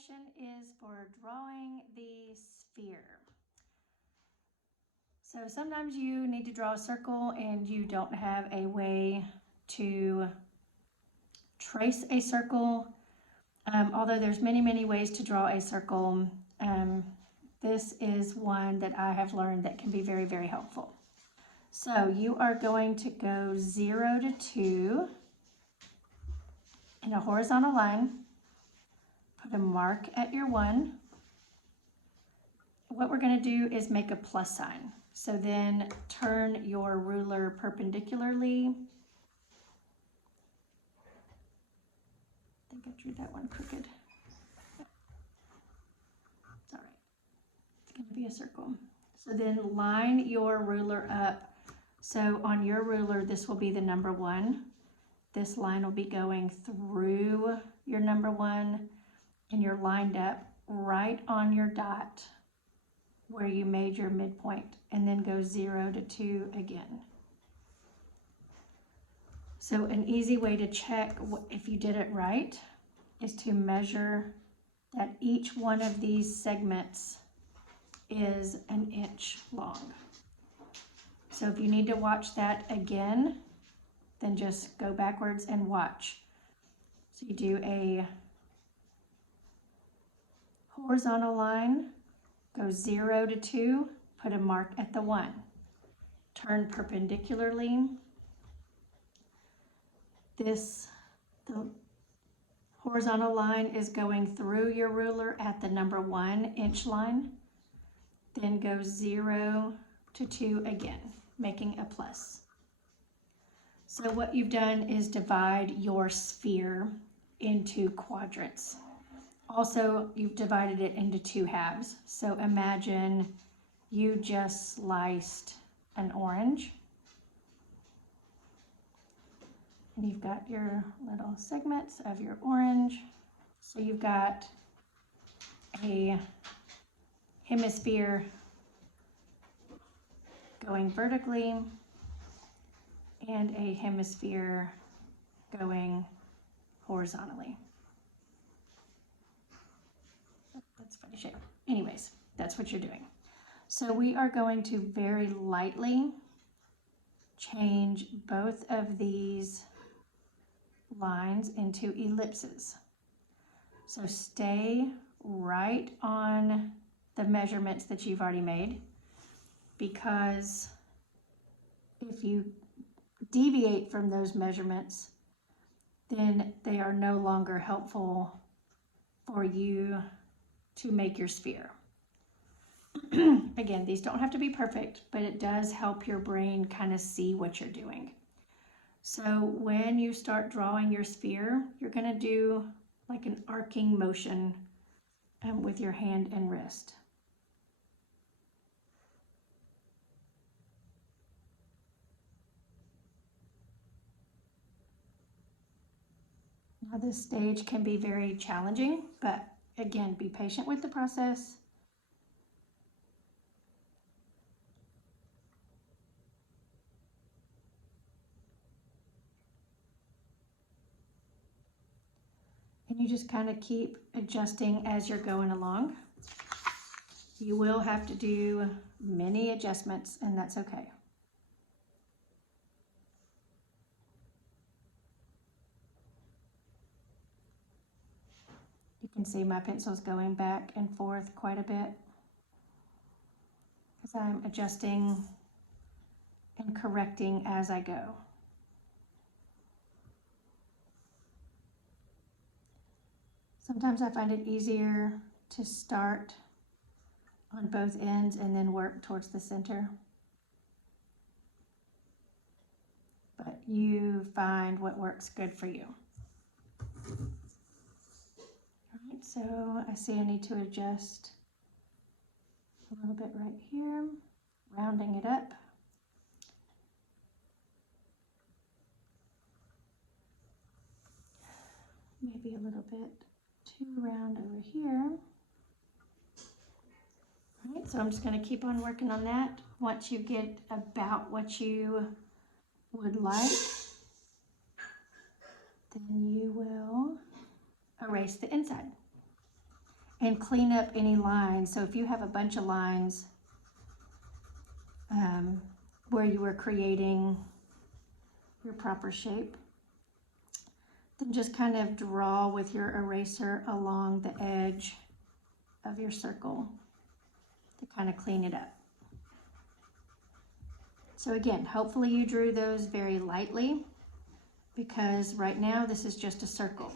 session is for drawing the sphere. So sometimes you need to draw a circle and you don't have a way to trace a circle. Although there's many ways to draw a circle, this is one that I have learned that can be very helpful. So you are going to go 0 to 2 in a horizontal line. Put a mark at your 1. What we're going to do is make a plus sign. So then turn your ruler perpendicularly. I think I drew that one crooked. It's all right. It's going to be a circle. So then line your ruler up. So on your ruler, this will be the number 1. This line will be going through your number 1, and you're lined up right on your dot where you made your midpoint, and then go 0 to 2 again. So an easy way to check if you did it right is to measure that each one of these segments is an inch long. So if you need to watch that again, then just go backwards and watch. So you do a horizontal line, go 0 to 2, put a mark at the 1. Turn perpendicularly. The horizontal line is going through your ruler at the number 1 inch line. Then go 0 to 2 again, making a plus. So what you've done is divide your sphere into quadrants. Also, you've divided it into 2 halves. So imagine you just sliced an orange. And you've got your little segments of your orange. So you've got a hemisphere going vertically and a hemisphere going horizontally. That's funny shape. Anyways, that's what you're doing. So we are going to very lightly change both of these lines into ellipses. So stay right on the measurements that you've already made, because if you deviate from those measurements, then they are no longer helpful for you to make your sphere. Again, these don't have to be perfect, but it does help your brain kind of see what you're doing. So when you start drawing your sphere, you're going to do like an arcing motion with your hand and wrist. Now this stage can be very challenging, but again, be patient with the process. And you just kind of keep adjusting as you're going along. You will have to do many adjustments, and that's okay. You can see my pencil's going back and forth quite a bit because I'm adjusting and correcting as I go. Sometimes I find it easier to start on both ends and then work towards the center. But you find what works good for you. All right, so I see I need to adjust a little bit right here, rounding it up. Maybe a little bit too round over here. All right, so I'm just going to keep on working on that. Once you get about what you would like, then you will erase the inside. and clean up any lines. So if you have a bunch of lines where you were creating your proper shape, then just kind of draw with your eraser along the edge of your circle to kind of clean it up. So again, hopefully you drew those very lightly, because right now this is just a circle.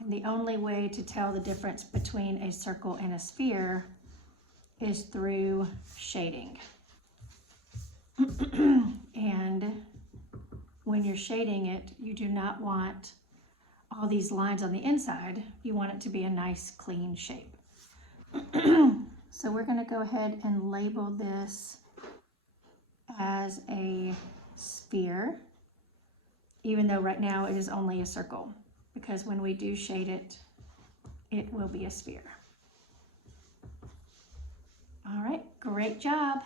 And the only way to tell the difference between a circle and a sphere is through shading. And when you're shading it, you do not want all these lines on the inside. You want it to be a nice clean shape. So we're going to go ahead and label this as a sphere, even though right now it is only a circle, because when we do shade it, it will be a sphere. All right, great job.